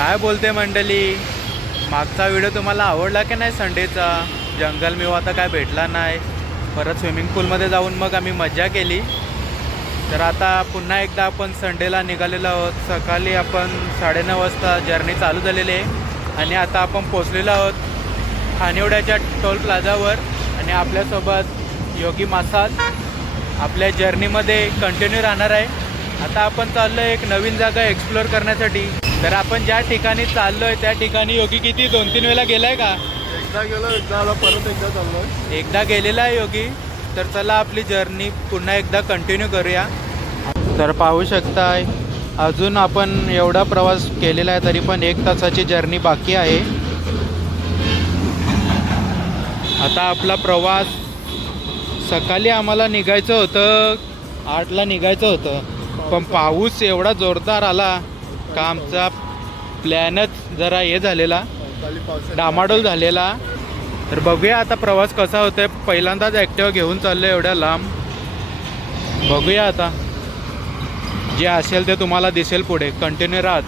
काय बोलते मंडळी. मागचा व्हिडिओ तुम्हाला आवडला की नाही संडेचा. जंगल मेवा आता काय भेटला नाही. परत स्विमिंग पूलमध्ये जाऊन मग आम्ही मजा केली. तर आता पुन्हा एकदा आपण संडेला निघालेलो आहोत. सकाळी आपण 9:30 वाजता जर्नी चालू झालेली आहे आणि आता आपण पोचलेलो आहोत खानिवड्याच्या टोल प्लाझावर. आणि आपल्यासोबत योगी मासाज आपल्या जर्नीमध्ये कंटिन्यू राहणार आहे. आता आपण चाललो आहे एक नवीन जागा एक्सप्लोअर करण्यासाठी. तर आपण ज्या ठिकाणी चाललो आहे त्या ठिकाणी योगी किती 2-3 वेळा गेला आहे का? एकदा गेलो, एकदा आला, परत एकदा चाललोय. एकदा गेलेला आहे योगी. तर चला आपली जर्नी पुन्हा एकदा कंटिन्यू करूया. तर पाहू शकताय अजून आपण एवढा प्रवास केलेला आहे तरी पण 1 तासाची जर्नी बाकी आहे. आता आपला प्रवास सकाळी आम्हाला निघायचं होतं 8ला निघायचं होतं, पण पाऊस एवढा जोरदार आला का आमचा प्लॅनच जरा हे झालेला, डामाडोल झालेला. तर बघूया आता प्रवास कसा होतोय. पहिल्यांदाच ॲक्टिवा घेऊन चाललो एवढ्या लांब. बघूया आता जे असेल ते तुम्हाला दिसेल पुढे. कंटिन्यू राहा.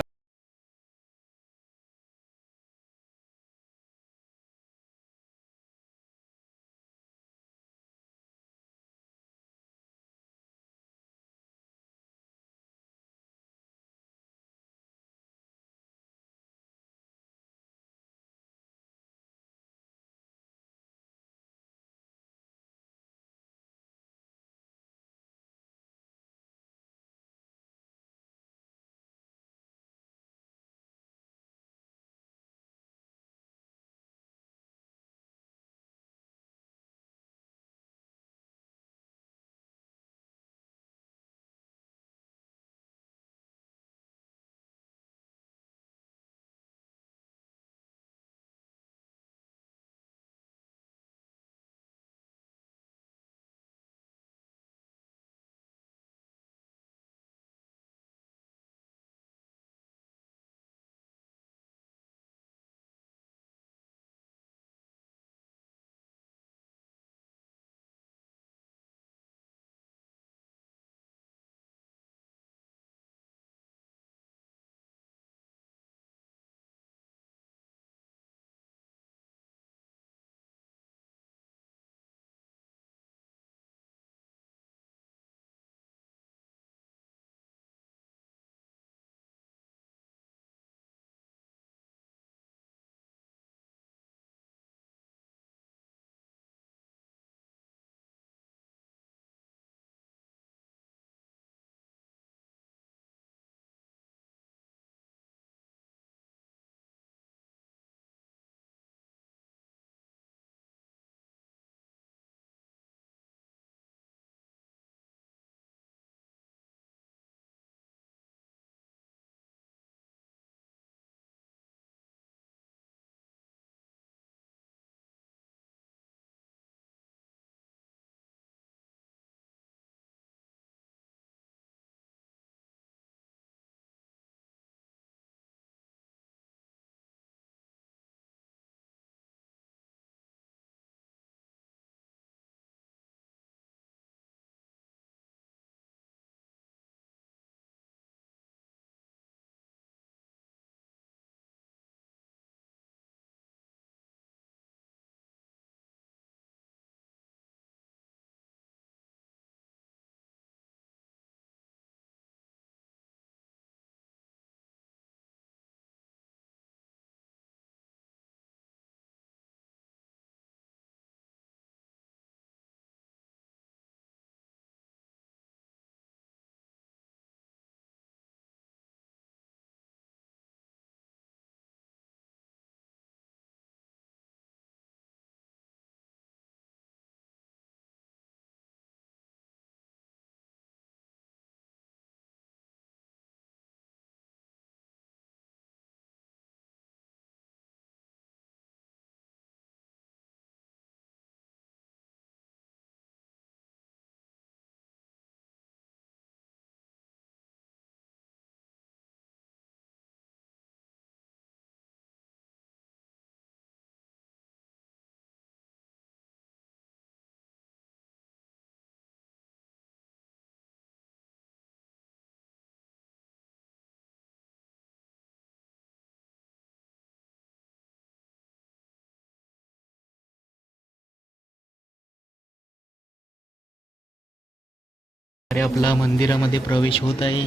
अरे आपला मंदिरामध्ये प्रवेश होत आहे.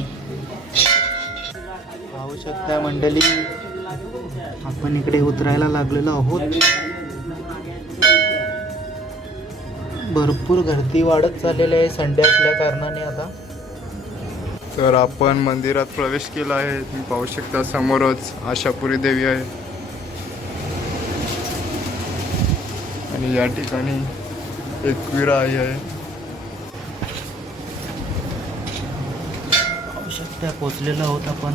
पाहू शकता मंडळी, आपण इकडे उतरायला लागलेलो आहोत. भरपूर गर्दी वाढत चाललेली आहे संडे असल्या कारणाने. आता तर आपण मंदिरात प्रवेश केला आहे. तुम्ही पाहू शकता समोरच आशापुरी देवी आहे आणि या ठिकाणी एकविरा आई आहे. पाहू शकता पोचलेलो आहोत आपण.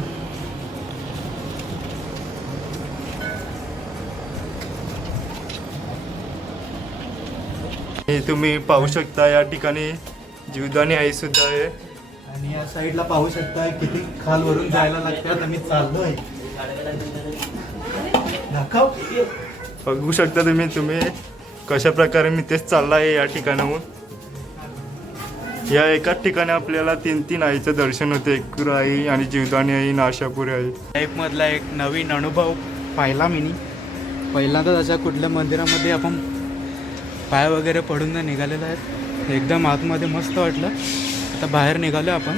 हे तुम्ही पाहू शकता या ठिकाणी जीवदानी आई सुद्धा आहे. आणि या साईडला पाहू शकता किती खालवरून जायला लागतात. आम्ही चाललोय. दाखव. बघू शकता तुम्ही कशा प्रकारे मी तेच चालला आहे. या ठिकाणाहून या एकाच ठिकाणी आपल्याला 3 आईचं दर्शन होते. एकविरा आई आणि जीवदानी आई आणि आशापुरी आई. लाईफमधला एक नवीन अनुभव पाहिला मी. पहिल्यांदाच अशा कुठल्या मंदिरामध्ये आपण पाय वगैरे पडून निघालेलं आहेत. एकदम आतमध्ये मस्त वाटलं. आता बाहेर निघालो आपण.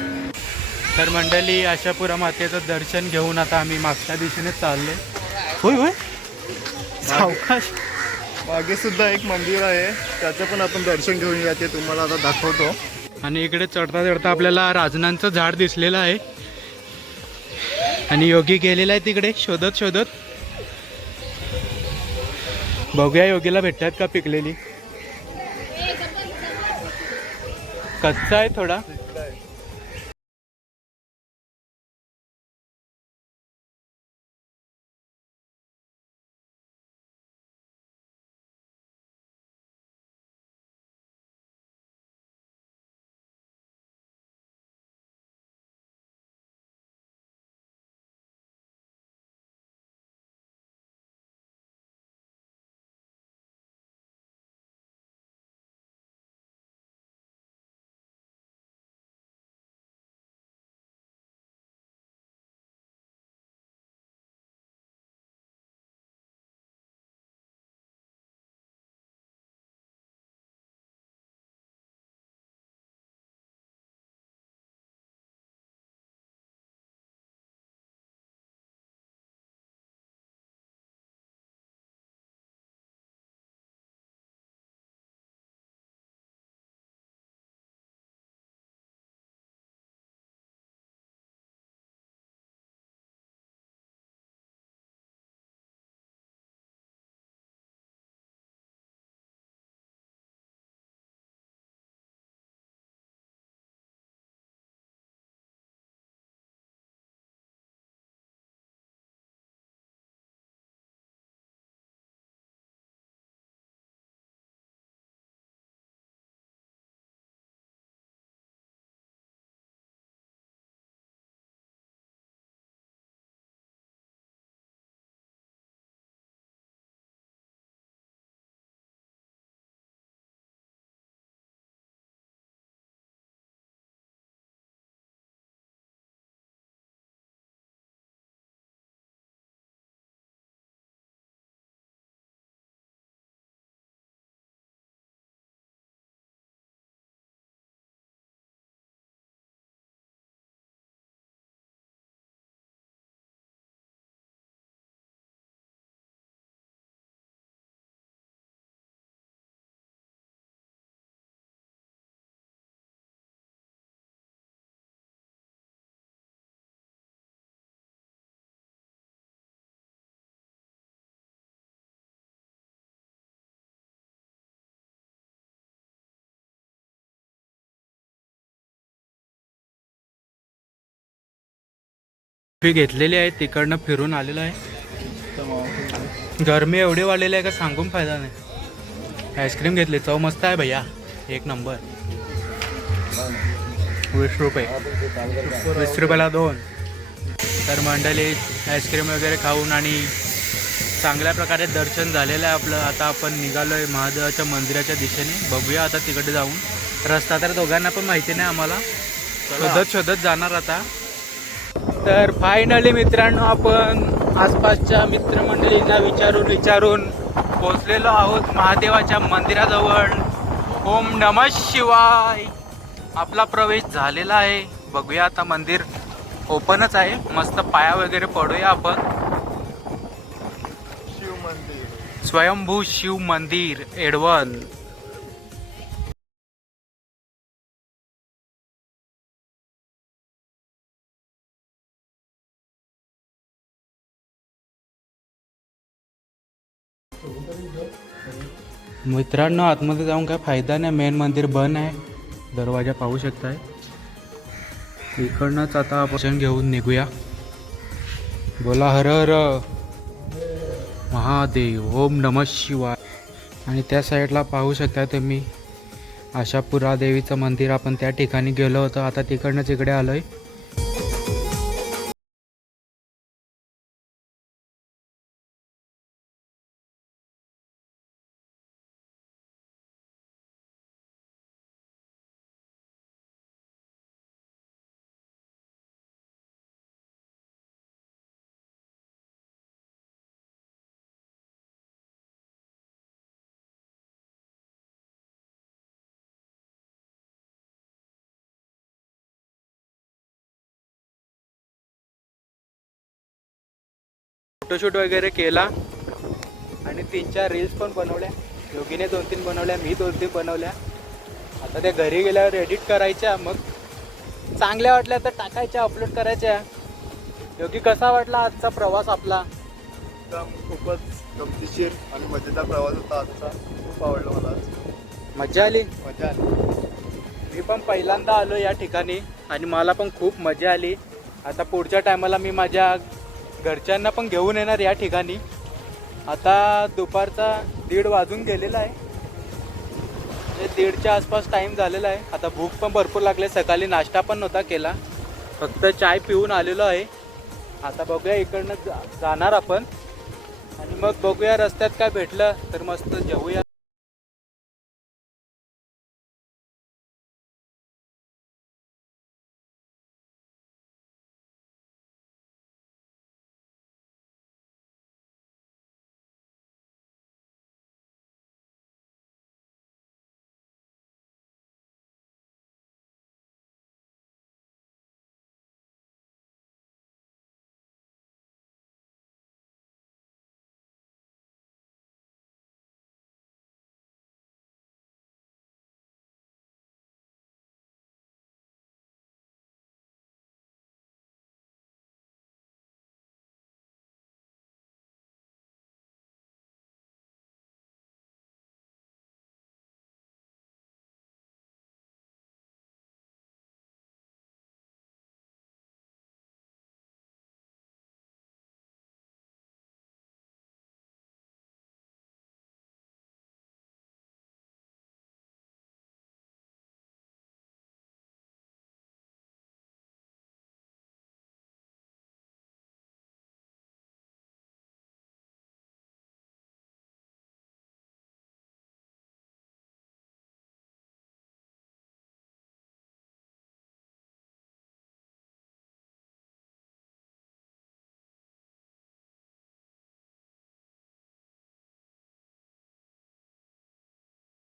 तर मंडळी, आशापुरा मातेचं दर्शन घेऊन आता आम्ही मागच्या दिशेने चाललो. होय होय सावकाश. मागे सुद्धा एक मंदिर आहे, त्याचं पण आपण दर्शन घेऊन या. ते तुम्हाला आता दाखवतो. आणि इकडे चढता चढता आपल्याला राजनांचं झाड दिसलेलं आहे आणि योगी गेलेला आहे तिकडे शोधत शोधत. बघूया योगीला भेटतात का पिकलेली. कच्चा आहे थोडा. घेतलेली आहे, तिकडनं फिरून आलेलं आहे. गरमी एवढी वाढलेली आहे का सांगून फायदा नाही. आईस्क्रीम घेतली, चव मस्त आहे भैया, एक नंबर. 20 रुपये, 20 रुपयाला 2. तर मंडळी आईस्क्रीम वगैरे खाऊन आणि चांगल्या प्रकारे दर्शन झालेलं आहे आपलं. आता आपण निघालो आहे महादेवाच्या मंदिराच्या दिशेने. बघूया आता तिकडे जाऊन. रस्ता तर दोघांना पण माहिती नाही, आम्हाला शोधत शोधत जाणार आता. तर फायनली मित्रांनो आपण आसपासच्या मित्रमंडळींना विचारून पोचलेलो आहोत महादेवाच्या मंदिराजवळ. ओम नमः शिवाय. आपला प्रवेश झालेला आहे. बघूया आता, मंदिर ओपनच आहे. मस्त पाया वगैरे पडूया आपण. शिव मंदिर, स्वयंभू शिव मंदिर एडवल. मित्रांनो, आतमध्ये जाऊन काय फायदा नाही, मेन मंदिर बंद आहे. दरवाजा पाहू शकताय. इकडनंच आता आपण घेऊन निघूया. बोला हर हर महादेव, ओम नमः शिवाय. आणि त्या साईडला पाहू शकता तुम्ही आशापुरा देवीचं मंदिर. आपण त्या ठिकाणी गेलो होतो, आता तिकडनंच इकडे आलोय. फोटोशूट वगैरे केला आणि 3-4 रील्स पण बनवल्या. योगीने 2-3 बनवल्या, मी 2-3 बनवल्या. आता त्या घरी गेल्यावर एडिट करायच्या, मग चांगल्या वाटल्या तर टाकायच्या, अपलोड करायच्या. योगी, कसा वाटला आजचा प्रवास आपला? एकदम खूपच गमतीशीर आणि मजेदार प्रवास होता आजचा. खूप आवडला मला आज. मजा आली. मजा आली. मी पण पहिल्यांदा आलो या ठिकाणी आणि मला पण खूप मजा आली. आता पुढच्या टायमाला मी माझ्या घरच्यांना पण घेऊन येणार या ठिकाणी. आता दुपारचा 1:30 वाजून गेलेला आहे. 1:30च्या आसपास टाईम झालेला आहे. आता भूक पण भरपूर लागली. सकाळी नाश्ता पण नव्हता केला, फक्त चाय पिऊन आलेलो आहे. आता बघूया, इकडनं जाणार आपण आणि मग बघूया रस्त्यात काय भेटलं तर मस्त जेवूया.